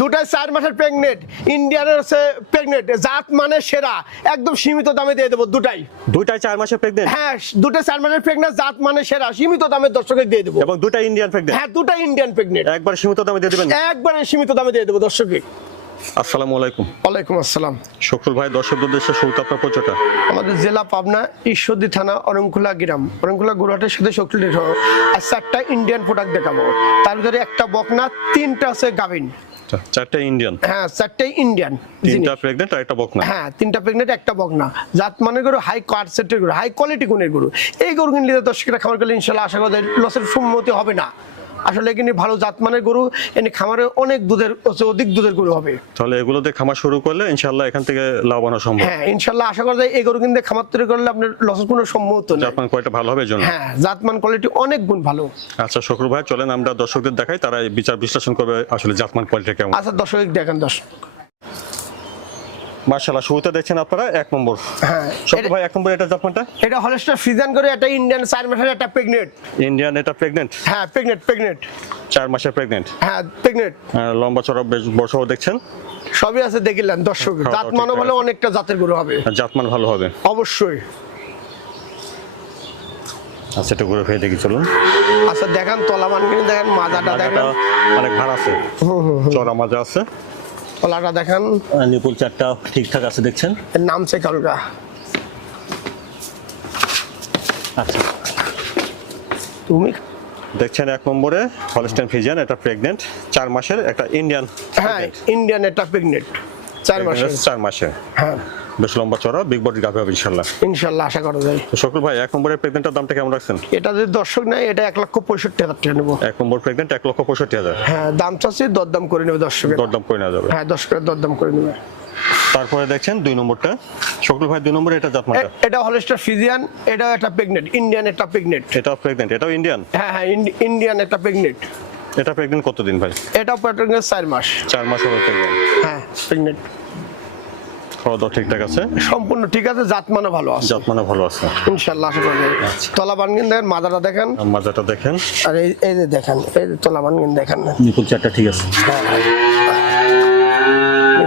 দুটাই চার মাসের প্রেগনেন্ট ইন্ডিয়ানের হচ্ছে প্রেগনেন্ট জাত মানে সেরা একদম সীমিত দামে দিয়ে দেবো দুটাই। দুইটাই চার মাসের প্রেগনেন্ট হ্যাঁ দুটাই চার মাসের প্রেগনেন্ট জাত মানে সেরা সীমিত দামে দর্শকের দিয়ে দেবো। এবং দুইটা ইন্ডিয়ান প্রেগনেন্ট হ্যাঁ দুটাই ইন্ডিয়ান প্রেগনেন্ট একবার সীমিত দামে দিয়ে দিবেন? একবারে সীমিত দামে দিয়ে দেবো দর্শকে আসসালামু আলাইকুম। ওয়ালাইকুম আসসালাম। শকুল ভাই দর্শকদের উদ্দেশ্যে শুরুতে আপনার পরিচয়টা। আমাদের জেলা পাবনা ঈশ্বরদী থানা অরংকুলা গ্রাম। অরংকুলা গুরহাটের সাথে শক্তিল আর চারটা ইন্ডিয়ান প্রোডাক্ট দেখাবো। তার ভিতরে একটা বকনা তিনটা আছে গাভিন। আচ্ছা, চারটা ইন্ডিয়ান হ্যাঁ চারটাই ইন্ডিয়ান তিনটা প্রেগনেন্ট আর একটা বকনা। হ্যাঁ তিনটা প্রেগনেন্ট একটা বকনা। জাত মানে গরু হাই কোয়ার সেটের গরু হাই কোয়ালিটি গুণের গরু। এই গরু কিনলে দর্শকরা খাওয়ার করলে ইনশাল্লাহ আশা করা যায় লসের সম্মতি হবে না। আসলে এখানে ভালো জাতমানের গরু এনে খামারে অনেক দুধের অধিক দুধের গরু হবে। তাহলে এগুলোতে খামার শুরু করলে ইনশাল্লাহ এখান থেকে লাভবান সম্ভব। হ্যাঁ ইনশাল্লাহ আশা করা যায় এই গরু কিন্তু খামার তৈরি করলে আপনার লসের কোনো সম্ভবত নেই। জাতমান কোয়ালিটি ভালো হবে জন্য? হ্যাঁ জাতমান কোয়ালিটি অনেক গুণ ভালো। আচ্ছা শুক্র ভাই চলেন আমরা দর্শকদের দেখাই তারা বিচার বিশ্লেষণ করবে আসলে জাতমান কোয়ালিটি কেমন। আচ্ছা দর্শক দেখেন দর্শক। মার্শাল্লাহ শুরুতে দেখছেন আপনারা এক নম্বর। হ্যাঁ শকুর ভাই এক নম্বর এটা জাতমানটা এটা হলস্টার ফ্রিজান করে একটা ইন্ডিয়ান চার মাসের একটা প্রেগনেন্ট ইন্ডিয়ান এটা প্রেগনেন্ট হ্যাঁ প্রেগনেন্ট প্রেগনেন্ট চার মাসের প্রেগনেন্ট হ্যাঁ প্রেগনেন্ট লম্বা চড়া বেশ বড়সড় দেখছেন? সবই আছে দেখিলেন দর্শক। জাত মানব ঠিকঠাক হলে আছে। অনেকটা জাতের গরু হবে। আর জাতমান ভালো হবে। অবশ্যই। আচ্ছা একটু ঘুরে ফিরে দেখি চলুন। আচ্ছা দেখেন তলামান কিনে দেখেন মাজাটা দেখেন। অনেক ভাড় আছে। চড়া মাজা আছে। তলাটা দেখেন। নিপুল চারটা ঠিকঠাক আছে দেখছেন? এর নাম সে কালকা আচ্ছা। তুমি? দেখছেন এক নম্বরে হলস্টাইন ফিজিয়ান এটা প্রেগনেন্ট চার মাসের একটা ইন্ডিয়ান হ্যাঁ ইন্ডিয়ান একটা প্রেগনেন্ট চার মাসের। চার মাসে হ্যাঁ। বেশ লম্বা চড়া বিগ বডি গাভি হবে ইনশাল্লাহ। ইনশাল্লাহ আশা করা যায়। তো শকুল ভাই এক নম্বরের প্রেগনেন্টের দামটা কেমন রাখছেন? এটা যদি দর্শক নেয় এটা এক লক্ষ পঁয়ষট্টি হাজার টাকা নেব। এক নম্বর প্রেগনেন্ট এক লক্ষ পঁয়ষট্টি হাজার। হ্যাঁ দাম চাচ্ছি দরদাম করে নেবে দর্শকের। দরদাম করে নেওয়া যাবে। হ্যাঁ দর্শকের দরদাম করে নেবে। তারপরে দেখছেন দুই নম্বরটা। শকুল ভাই দুই নম্বরে এটা জাতমানটা? এ- এটা হলস্টার ফিজিয়ান এটাও একটা প্রেগনেন্ট ইন্ডিয়ান একটা প্রেগনেন্ট এটাও প্রেগনেন্ট এটাও ইন্ডিয়ান হ্যাঁ হ্যাঁ ইন্ডি- ইন্ডিয়ান একটা প্রেগনেন্ট এটা প্রেগনেন্ট কতদিন ভাই? এটাও প্রেগনেন্ট চার মাস। চার মাস হবে প্রেগনেন্ট হ্যাঁ প্রেগনেন্ট খাওয়া দাওয়া ঠিকঠাক আছে? সম্পূর্ণ ঠিক আছে জাতমানও ভালো আছে। জাতমানে ভালো আছে। আশা করা। তলা বানগিন দেখেন মাদাটা দেখেন। মাজাটা দেখেন। আর এই এই যে দেখেন এই যে তলা বানগিন দেখেন। নিপুল চারটা ঠিক আছে।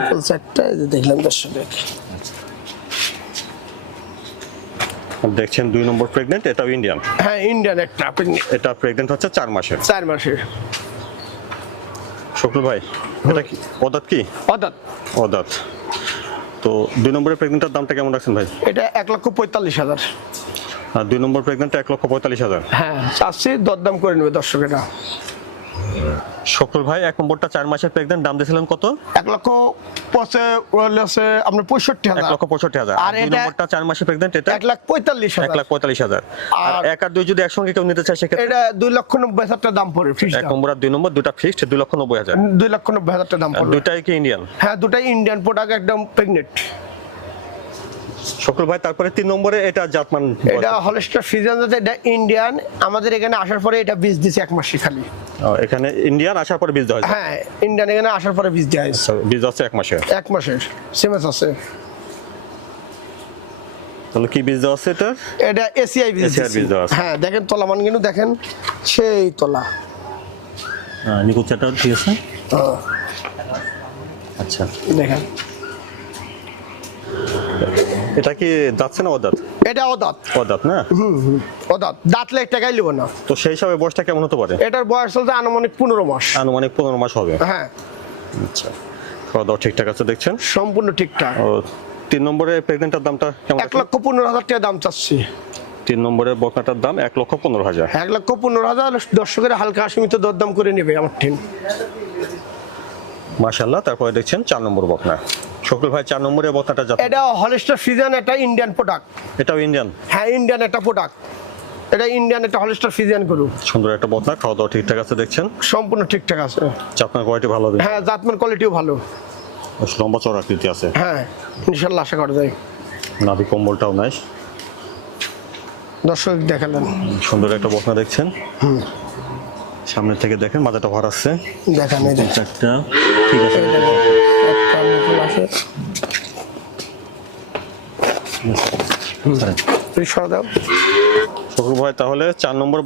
ফুল সেটটা এই যে দেখলাম দর্শক। দেখছেন দুই নম্বর প্রেগনেন্ট এটাও ইন্ডিয়ান হ্যাঁ ইন্ডিয়ান একটা এটা প্রেগনেন্ট হচ্ছে চার মাসের। চার মাসের। শুক্ল ভাই এটা কি অদাত কি? অর্থাৎ অদাত তো দুই নম্বরের প্রেগনেন্টের দামটা কেমন রাখছেন ভাই? এটা এক লক্ষ পঁয়তাল্লিশ হাজার। আর দুই নম্বর প্রেগনেন্ট এক লক্ষ পঁয়তাল্লিশ হাজার? হ্যাঁ চাচ্ছি দরদাম করে নেবে দর্শকেরা। শুক্ল ভাই এক নম্বরটা চার মাসের প্রেগনেন্ট দাম দিয়েছিলেন কত? এক লক্ষ পঁচে আপনার পঁয়ষট্টি এক হাজার লক্ষ পঁয়ষট্টি হাজার। আর দুই নম্বরটা চার মাসের প্রেগনেন্ট এটা? এক লাখ পঁয়তাল্লিশ এক লাখ পঁয়তাল্লিশ হাজার। আর এক আর দুই যদি একসঙ্গে কেউ নিতে চায় সেক্ষেত্রে? এটা দুই লক্ষ নব্বই হাজার টাকা দাম পড়ে ফিক্স এক নম্বর আর দুই নম্বর দুটা ফিক্সড দুই লক্ষ নব্বই হাজার। দুই লক্ষ নব্বই হাজার টাকা দাম আর পড়বে। দুইটাই কি ইন্ডিয়ান হ্যাঁ দুটাই ইন্ডিয়ান প্রোডাক্ট একদম প্রেগনেন্ট শুক্ল ভাই তারপরে তিন নম্বরে এটা জাতমান এটা হলস্টার ফিজান যাতে এটা ইন্ডিয়ান আমাদের এখানে আসার পরে এটা বীজ দিছে এক মাসে খালি। এখানে ইন্ডিয়ান আসার পরে বীজ দেওয়া হয়েছে? হ্যাঁ ইন্ডিয়ান এখানে আসার পরে বীজ দেওয়া হয়েছে। আচ্ছা, বীজ আছে এক মাসে এক মাসের সিমেন্স আছে। তাহলে কি বীজ দেওয়া আছে এটার এটা এসিআই বীজ ACI বীজ দেওয়া আছে। হ্যাঁ দেখেন তলা মান কিন্তু দেখেন সেই তলা। নিকুচাটা ঠিক আছে? হ্যাঁ, আচ্ছা। দেখেন। এটা কি যাচ্ছে না অদাত? এটা অদাত। অদাত না? অদাত। দাঁতলে এক টাকাই লিব না। তো সেই হিসাবে বয়সটা কেমন হতে পারে? এটার বয়স চলছে আনুমানিক পনেরো মাস। আনুমানিক পনেরো মাস হবে। হ্যাঁ। আচ্ছা। খাওয়া দাওয়া ঠিকঠাক আছে দেখছেন? সম্পূর্ণ ঠিকঠাক। ও তিন নম্বরে প্রেগনেন্টের দামটা কেমন এক? লক্ষ পনেরো হাজার টাকা দাম চাচ্ছি। তিন নম্বরে বকনাটার দাম এক লক্ষ পনেরো হাজার। এক লক্ষ পনেরো হাজার দর্শকের হালকা সীমিত দরদাম করে নেবে আমার টিম মাশাল্লাহ তারপরে দেখছেন চার নম্বর বকনা। শকুল ভাই চার নম্বরে বকনাটা যাচ্ছে এটা হলিস্টার ফিজান একটা ইন্ডিয়ান প্রোডাক্ট এটাও ইন্ডিয়ান? হ্যাঁ ইন্ডিয়ান একটা প্রোডাক্ট এটা ইন্ডিয়ান একটা হলিস্টার ফিজিয়ান গরু। সুন্দর একটা বকনা খাওয়া দাওয়া ঠিকঠাক আছে দেখছেন? সম্পূর্ণ ঠিকঠাক আছে। চাপনার কোয়ালিটি ভালো হবে হ্যাঁ জাতমান কোয়ালিটিও ভালো। লম্বা চড়া আকৃতি আছে। হ্যাঁ ইনশাল্লাহ আশা করা যায়। নাভি কম্বলটাও নাই দর্শক দেখালেন। সুন্দর একটা বকনা দেখছেন? সামনে থেকে দেখেন মাথাটা ভর আসছে দেখান চারটা ঠিক আছে। এই শকুর ভাই তাহলে চার নম্বর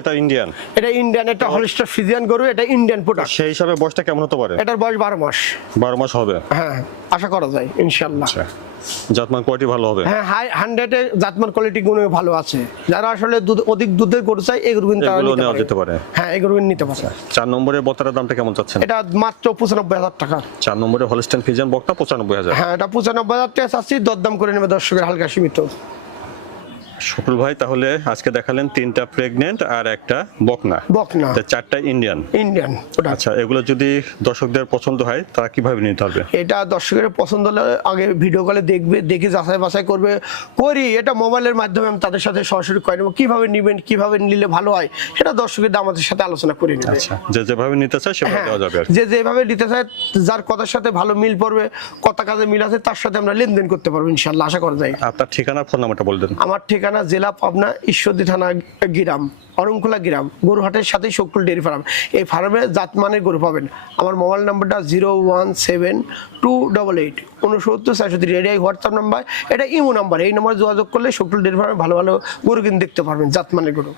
এটা ইন্ডিয়ান এটা ইন্ডিয়ান এটা হলিস্টার ফিজিয়ান গরু এটা ইন্ডিয়ান প্রোডাক্ট সেই হিসাবে বয়সটা কেমন হতে পারে? এটার বয়স বারো মাস। বারো মাস হবে? হ্যাঁ আশা করা যায় ইনশাল্লাহ আচ্ছা। জাতমান কোয়ালিটি ভালো হবে? হ্যাঁ হাই হান্ড্রেডে জাতমান কোয়ালিটি গুণে ভালো আছে। যারা আসলে দুধ অধিক দুধের গরু চাই এগুলো কিন্তু এগুলো নেওয়া যেতে পারে। হ্যাঁ এগুলো নিতে পারে। চার নম্বরের দামটা কেমন চাচ্ছেন? এটা মাত্র পঁচানব্বই হাজার টাকা। চার নম্বরে হলস্টেন ফিজিয়ান বক্তা পঁচানব্বই হাজার। হ্যাঁ এটা পঁচানব্বই হাজার টাকা চাচ্ছি দরদাম করে নেবে দর্শকের হালকা সীমিত। শকুর ভাই তাহলে আজকে দেখালেন তিনটা প্রেগনেন্ট আর একটা বকনা। বকনা। তা চারটা ইন্ডিয়ান ইন্ডিয়ান আচ্ছা এগুলো যদি দর্শকদের পছন্দ হয় তারা কীভাবে নিতে হবে এটা দর্শকের পছন্দ হলে আগে ভিডিও কলে দেখবে দেখে যাচাই বাছাই করবে। করি এটা মোবাইলের মাধ্যমে আমি তাদের সাথে সরাসরি করে নেব। কীভাবে নেবেন কীভাবে নিলে ভালো হয় সেটা দর্শকের আমাদের সাথে আলোচনা করে নেবে। আচ্ছা যে যেভাবে নিতে চায় সেভাবে হ্যাঁ, দেওয়া যাবে যে যেভাবে নিতে চায় যার কথার সাথে ভালো মিল পড়বে কথা কাজে মিল আছে তার সাথে আমরা লেনদেন করতে পারব ইনশাল্লাহ আশা করা যায়। আপনার ঠিকানা ফোন নাম্বারটা বলে দেন। আমার ঠিকানা জেলা পাবনা, ঈশ্বরদী থানা, গ্রাম অরংখোলা গ্রাম, গরুহাটের সাথে শকুল ডেয়ারি ফার্ম। এই ফার্মে জাতমানের গরু পাবেন। আমার মোবাইল নাম্বারটা zero one seven two double eight উনসত্তর চারশো এটাই হোয়াটসঅ্যাপ নাম্বার, এটা ইমো নাম্বার। এই নাম্বার যোগাযোগ করলে শকুল ডেয়ারি ফার্মে ভালো ভালো গরু কিন্তু দেখতে পারবেন, জাতমানের গরু।